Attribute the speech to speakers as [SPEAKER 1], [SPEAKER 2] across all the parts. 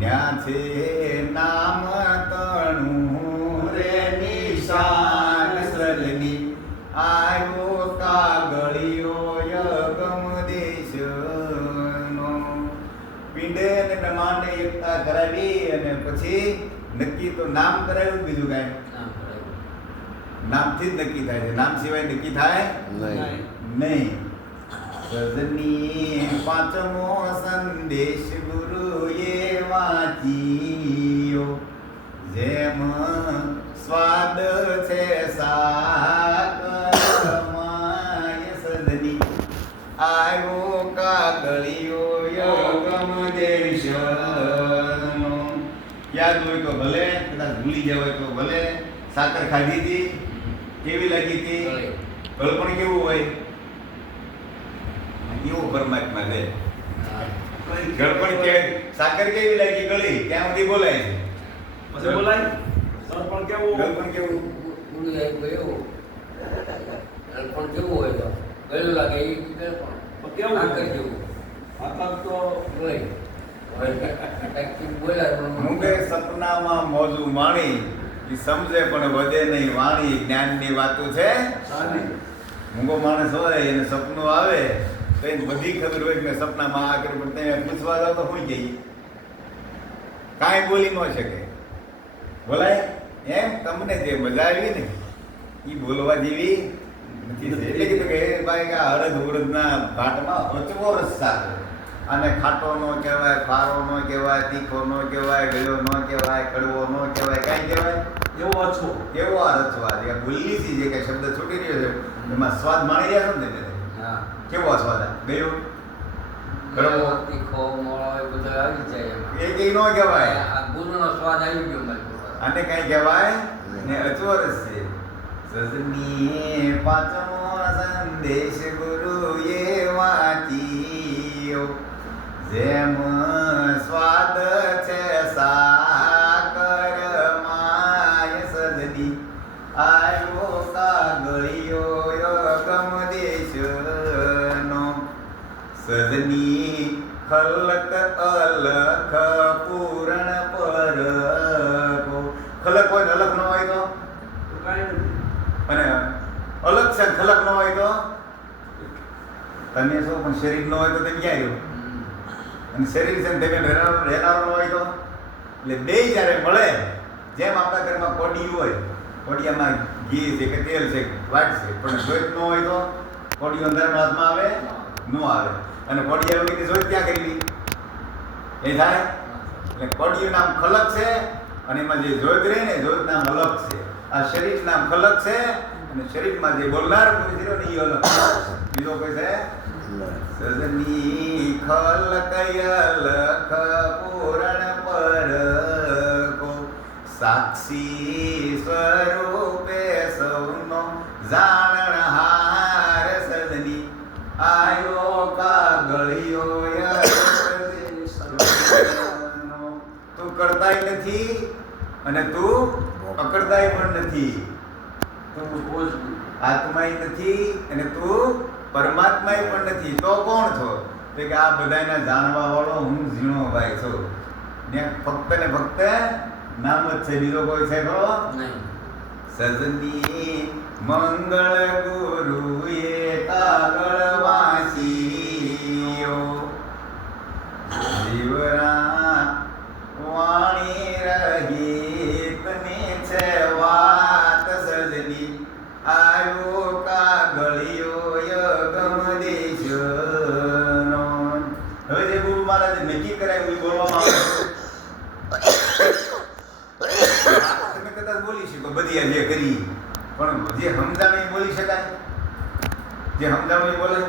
[SPEAKER 1] ન્યા છે નામ તણું રે નિશાન સલની આયો કાગળિયો યગમ દેશનો પિંડે અને બ્રહ્માંડે એકતા કરાવી અને પછી નક્કી તો નામ કરાવ્યું બીજું કાંઈ. નામથી જ નક્કી થાય છે. નામ સિવાય નક્કી થાય
[SPEAKER 2] નહીં.
[SPEAKER 1] નહીં. સજની પાંચમો સંદેશ ગુરુએ વાંચ્યો. જેમ સ્વાદ છે સાકરમાય સજની આવ્યો કાગળિયો યગમ દેશનો યાદ હોય તો ભલે કદાચ ભૂલી જાય હોય તો ભલે. સાકર ખાધી હતી? કેવી લાગી હતી. ગળપણ કેવું હોય? એવો પરમાત્મા છે. ગળપણ કે સાકર કેવી લાગી ગળી? ત્યાં સુધી બોલાય છે.
[SPEAKER 3] પછી બોલાય? સરપણ કેવું?
[SPEAKER 1] ગળપણ કેવું?
[SPEAKER 4] ઉડી એવું. ગળપણ કેવું હોય તો? ગળ્યું લાગે એ ગળપણ.
[SPEAKER 3] કેવું?
[SPEAKER 4] સાકર જેવું.
[SPEAKER 3] આતંક તો
[SPEAKER 4] ભાઈ કાંઈક બોલ્યા પણ
[SPEAKER 1] હું સપનામાં મોજું માણી એ સમજે પણ વધે નહીં વાણી જ્ઞાનની વાતો છે. મૂંગો માણસ હોય એને સપનું આવે તો એને બધી ખબર હોય કે મેં સપનામાં આ કર્યું પણ તમે પૂછવા જાવ તો હોય જઈએ કાંઈ બોલી ન શકે. બોલાય એમ તમને જે મજા આવી ને એ બોલવા જેવી નથી. એટલે કીધું કે ભાઈ આ ઘાટમાં રચવો રસ સારો. અને ખાટો નો કહેવાય ફારો નો કહેવાય તીખો નો કહેવાય ગળ્યો નો કહેવાય કડવો નો કહેવાય કાંઈ કહેવાય?
[SPEAKER 3] એવો અછો
[SPEAKER 1] એવો આ રચવા જે બોલી છે જે કઈ શબ્દ છૂટી રહ્યો છે એમાં સ્વાદ માણી રહ્યા છો ને
[SPEAKER 4] હા.
[SPEAKER 1] કેવો સ્વાદ? ગયો
[SPEAKER 4] ગળો, તીખો, મોળો એ બધું આવી જાય.
[SPEAKER 1] એ કઈ નો કહેવાય
[SPEAKER 4] આ ગુરુનો સ્વાદ આવી ગયો મારી.
[SPEAKER 1] આને કઈ કહેવાય ને અચોરસ છે સજની પાંચમો સંદેશ ગુરુ એ વાતીઓ જેમ સ્વાદ છે સજની ખલક અલખ પૂરણ પર ખલક હોય ને અલગ ન હોય તો અને અલગ છે, ખલક ન હોય તો? તમે શું, પણ શરીર ન હોય તો તમે ક્યાં રહ્યો? અને શરીર છે તમે રહેનારો રહેનારો ન હોય તો? એટલે બે જ્યારે મળે, જેમ આપણા ઘરમાં કોડી હોય, કોડિયામાં ઘી છે કે તેલ છે વાટ છે, પણ જોઈત ન હોય તો કોડિયું અંદરના હાથમાં આવે, ન આવે. અને કોડિયા વગરની જોઈ ક્યાં કરેલી એ થાય? એટલે કોડિયું નામ ખલક છે અને એમાં જે જોત રહે ને, જોત નામ અલગ છે. આ શરીર નામ ખલક છે અને શરીરમાં જે બોલનાર કોઈ છે ને, એ અલગ બીજો કોઈ છે? સજની ખલક અલખ પૂરણ પરકો સાક્ષી સ્વરૂપે નથી અને તું પકડતાય પણ નથી. તું આત્માય નથી અને તું પરમાત્માય પણ નથી. તો કોણ છો? તો કે આ બધાને જાણવા વાળો હું ઝીણો ભાઈ છું. ને ફક્ત ને ફક્ત નામ જ છે. બીજો કોઈ છે ખરો? સજની મંગળ ગુરુએ કાગળ વાંચીયો જીવરા વાણી રહિતની છે વાત સજની આવ્યો કાગળિયો યગમ દેશનો હવે જે ગુરુ મહારાજે નક્કી કરાયું એ બોલવામાં બોલી શકો બધી જે કરી પણ જે સમજાણી બોલી શકાય? જે સમજાણી બોલે?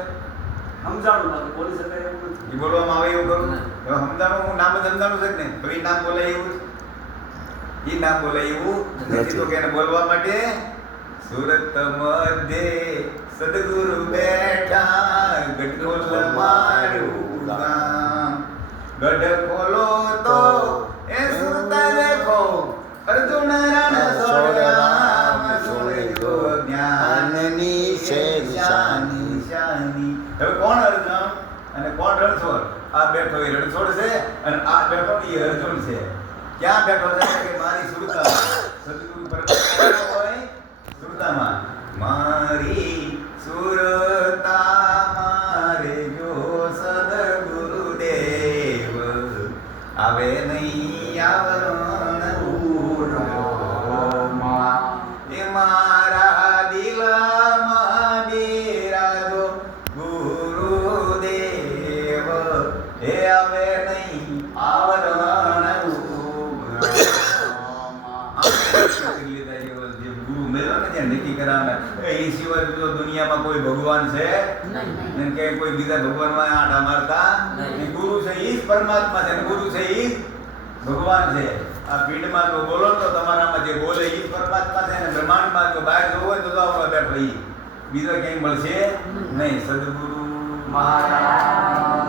[SPEAKER 3] સમજાણું બોલી શકાય એવું નથી.
[SPEAKER 1] એ બોલવામાં આવે એવું કરું હવે સમજાણું હું નામ જ સમજાણું છે ને તો એ નામ બોલાય એવું? એ ના બોલાય એવું? નથી તો કે એને બોલવા માટે સુરત મધ્યે સદગુરુ બેઠા રણછોડ. આ બેઠો એ રણછોડ છે અને આ બેઠો એ અર્જુન છે. ક્યાં બેઠો છે? કે મારી સુરતા સદગુરુ પર સુરતામાં. મારી સુરતા મારે જો સદગુરુદેવ. આવે નહીં આવરણ ઉરમાં. ગુરુ ને નક્કી કરાવે એ સિવાય બીજો દુનિયામાં કોઈ ભગવાન છે?
[SPEAKER 2] નહીં.
[SPEAKER 1] કે કોઈ બીજા ભગવાનમાં આંટા મારતા? ગુરુ છે ઈ જ પરમાત્મા છે ગુરુ છે ઈ જ ભગવાન છે. આ પીઠમાં જો બોલો તો તમારામાં જે બોલે પરમાત્મા છે અને બ્રહ્માંડમાં જો બહાર જવું હોય તો બેઠો ઈ. બીજો ક્યાંય મળશે નહીં. સદગુરુ
[SPEAKER 2] મહારાજ.